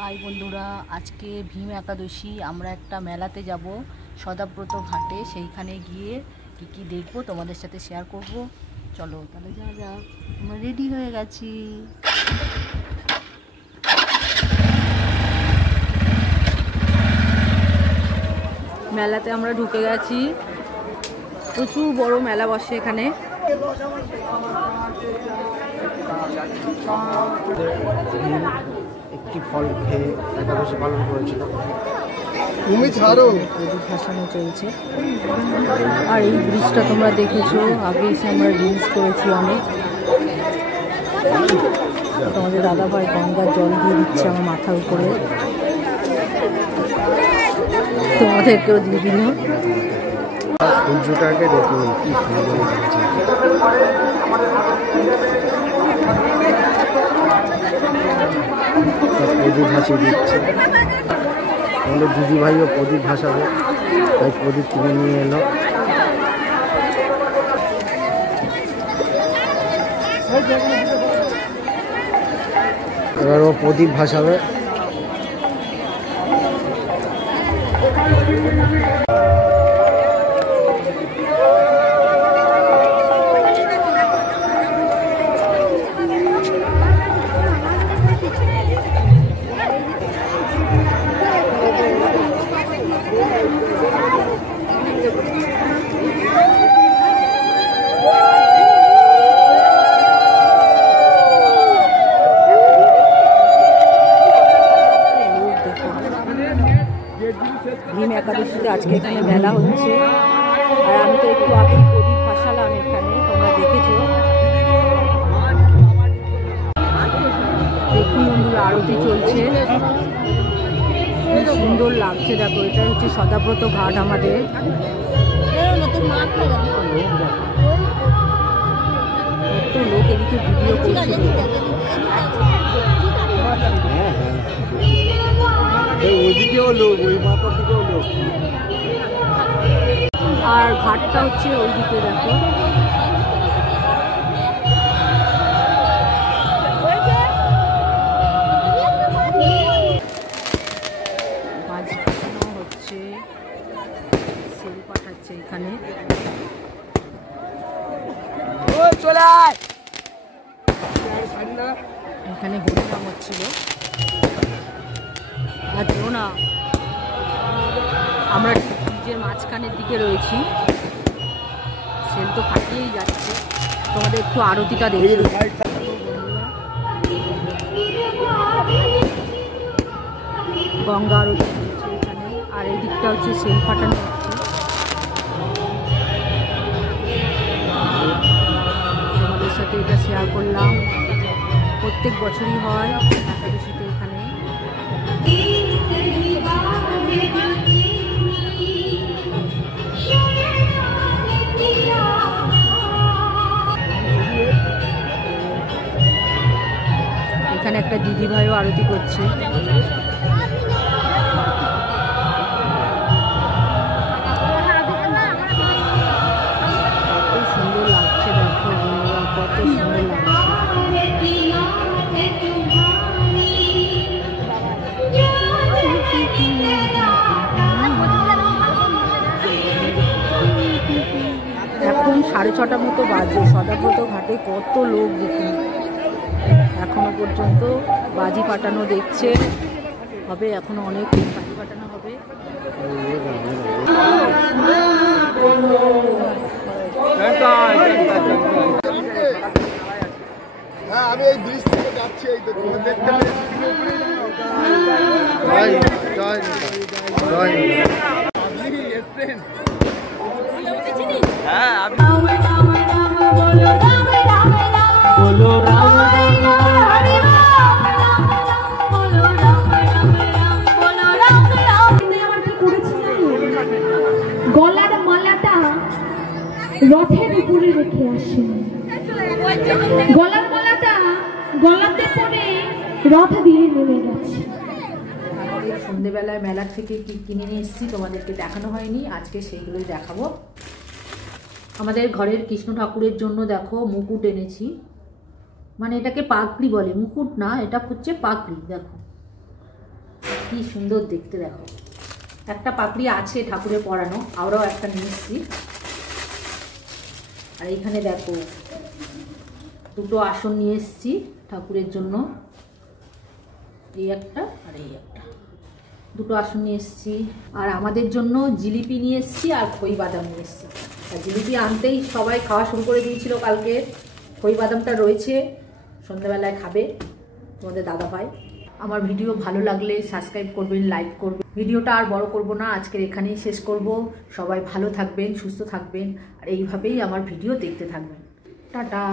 High বন্ধুরা, আজকে ভীম একাদশী। আমরা একটা মেলাতে যাব, সদাব্রত ঘাটে। সেইখানে গিয়ে কি কি দেখবো তোমাদের সাথে শেয়ার করব। চলো তাহলে যা যাক, আমরা রেডি হয়ে গেছি। মেলাতে আমরা ঢুকে গেছি। প্রচুর বড় মেলা বসে এখানে। একটি ফল খেয়ে একাদশী পালন করেছিল। তুমি ছাড়ো, ভাসানো চলছে। আর এই ব্রিজটা তোমরা দেখেছো, আগে এসে আমরা রিলস করেছি অনেক। তোমাদের দাদাভাই গঙ্গার জল দিয়ে দিচ্ছে আমার মাথার উপরে, তোমাদেরকেও দিয়ে দিল। সূর্যটাকে দেখুন কি সুন্দর লাগছে। প্রদীপ ভাসিয়ে দিচ্ছে। আমাদের দিদি ভাইও প্রদীপ ভাসাবে, তাই প্রদীপ কিনে নিয়ে এলো। এবার ও প্রদীপ ভাসাবে। ভীম একাদশীতে আজকে এখানে মেলা হচ্ছে। আর আমি তো একটু আগেই প্রদীপ ভাসালাম এখানে, তোমরা দেখেছো। দেখুন বন্ধুরা, আরতি চলছে, কি সুন্দর লাগছে। দেখো, এটা হচ্ছে সদাব্রত ঘাট আমাদের। কত লোক এদিকে ভিডিও করছে। আর ঘাটটা হচ্ছে ওইদিকে, দেখো। হচ্ছে সেল পাঠাচ্ছে এখানে। এখানে হরিনাম হচ্ছিল। আর না, আমরা ব্রিজের মাঝখানের দিকে রয়েছি। সেল তো ফাটিয়েই যাচ্ছে। তোমাদের একটু আরতিটা দেখি। গঙ্গা আরতি হচ্ছে এখানে। আর এই দিকটা হচ্ছে সেল ফাটানো হচ্ছে। তোমাদের সাথে এটা শেয়ার করলাম। প্রত্যেক বছরই হয় একাদশীতে এখানে। এখানে একটা দিদি ভাইও আরতি করছে। কত সুন্দর লাগছে, দেখো বন্ধুরা, কত সুন্দর লাগছে। এখন 6:30 মতো বাজে। সদাব্রত ঘাটে কত লোক দেখুন। এখনো পর্যন্ত বাজি ফাটানো দেখছে। হবে এখনো অনেক বাজি ফাটানো হবে। আমি এই ব্রিজ থেকে যাচ্ছি, এই তো দেখতে গলার মালাটা রথের উপরে রেখে আসেন। গলার মালাটা গলাতে পরে রথ দিয়ে নেমে গেছে। সন্ধ্যেবেলায় মেলার থেকে কি কিনে নিয়ে এসেছি তোমাদেরকে দেখানো হয়নি, আজকে সেইগুলোই দেখাবো। আমাদের ঘরের কৃষ্ণ ঠাকুরের জন্য দেখো মুকুট এনেছি। মানে এটাকে পাগড়ি বলে, মুকুট না, এটা হচ্ছে পাগড়ি। দেখো কি সুন্দর দেখতে দেখো। একটা পাপড়ি আছে ঠাকুরের পরানো, আমরাও একটা নিয়ে এসেছি। আর এইখানে দেখো দুটো আসন নিয়ে এসেছি ঠাকুরের জন্য, এই একটা আর এই একটা, দুটো আসন নিয়ে এসেছি। আর আমাদের জন্য জিলিপি নিয়ে এসেছি আর খই বাদাম নিয়ে এসেছি। আর জিলিপি আনতেই সবাই খাওয়া শুরু করে দিয়েছিল কালকে। খই বাদামটা রয়েছে, সন্ধ্যাবেলায় খাবে তোমাদের দাদাভাই। আমার ভিডিও ভালো লাগলে সাবস্ক্রাইব করবেন, লাইক করবেন। ভিডিওটা আর বড় করব না, আজকের এখানেই শেষ করব। সবাই ভালো থাকবেন, সুস্থ থাকবেন, আর এইভাবেই আমার ভিডিও দেখতে থাকবেন। টাটা।